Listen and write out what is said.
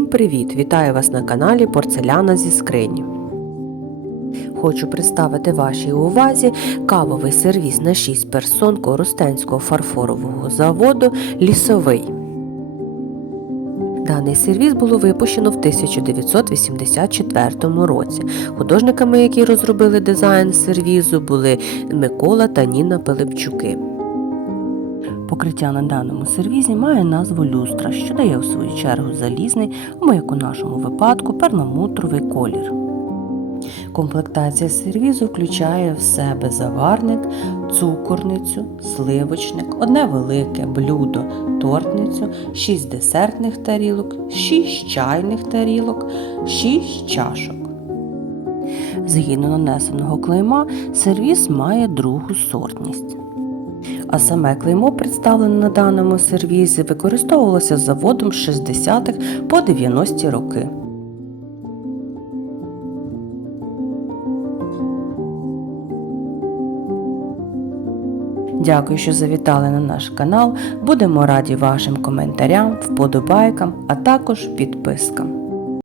привіт! Вітаю вас на каналі Порцеляна зі скрині. Хочу представити вашій увазі кавовий сервіс на 6 персон Коростенського фарфорового заводу Лісовий. Даний сервіс було випущено в 1984 році. Художниками, які розробили дизайн сервізу, були Микола та Ніна Пилипчуки. Покриття на даному сервізі має назву люстра, що дає у свою чергу залізний, або як у нашому випадку, перламутровий колір. Комплектація сервізу включає в себе заварник, цукорницю, сливочник, одне велике блюдо, тортницю, 6 десертних тарілок, 6 чайних тарілок, 6 чашок. Згідно нанесеного клейма, сервіз має другу сортність. А саме клеймо, представлене на даному сервізі, використовувалося заводом з 60-х по 90-ті роки. Дякую, що завітали на наш канал. Будемо раді вашим коментарям, вподобайкам, а також підпискам.